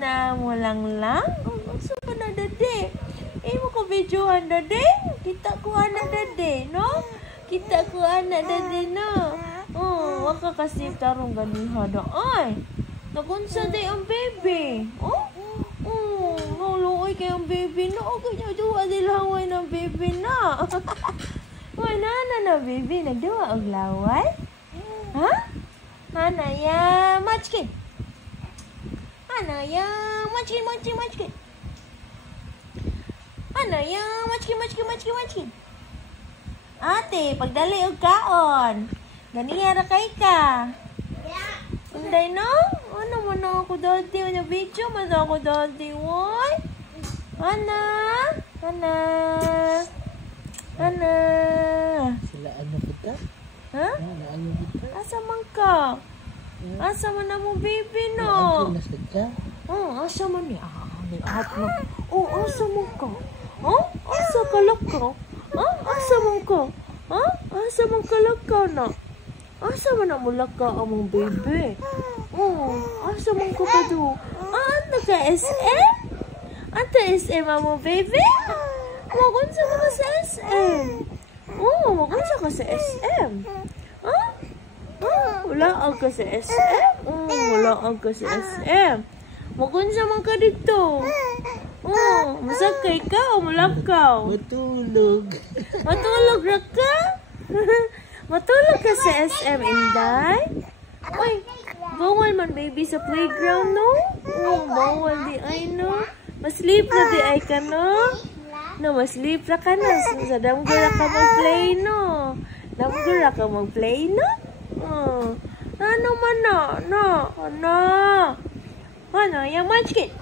na mo lang. Unsa ka na dade? Mo ko videohan dade. Kita ko ana dade, no? Kita ko ana dade, no? Waka kasi tarong ganiha da. Ay, nagunsa day ang baby. Naluoy kay ang baby na. Kaya duwa di laway ng baby na. Wala na baby. Nagduwa og laway? Ha? Hanaya, Munchkin. Hanaya, Munchkin. Hanaya, Munchkin. Ate, pagdali og kaon. Ganiya ra kay ka. Unday no? Ano mo na ako dati? Ano video mo na ako dati? Woy? Ana? Sila ano kita? Ha? Ano kita? Asa man ka? Asa man na mo baby no? Ano nasadya? Asa man ni? Niat mo. Asa man ka? Asa ka lakaw? Asa man ka? Asa man ka lakaw na? Asa man na mo lakaw among baby? Asa man ka pa do? Ano ka SM? Anta SM among baby? Magunsa ka sa SM? Magunsa ka sa SM? Wala ka sa SM? Wala ka sa SM. Magunsa man ka dito? Masakay ka o mulakaw? Matulog. Matulog ra ka? Matulog ka sa SM, Inday? Uy, bawal man baby sa playground, no? Bawal di ay, no? Masleep na di ay ka, no? No, masleep na ka na. Sa damgura ka mag-play, no? Damgura ka mag-play, no? Ano man na? Ano? Hanaya, Munchkin.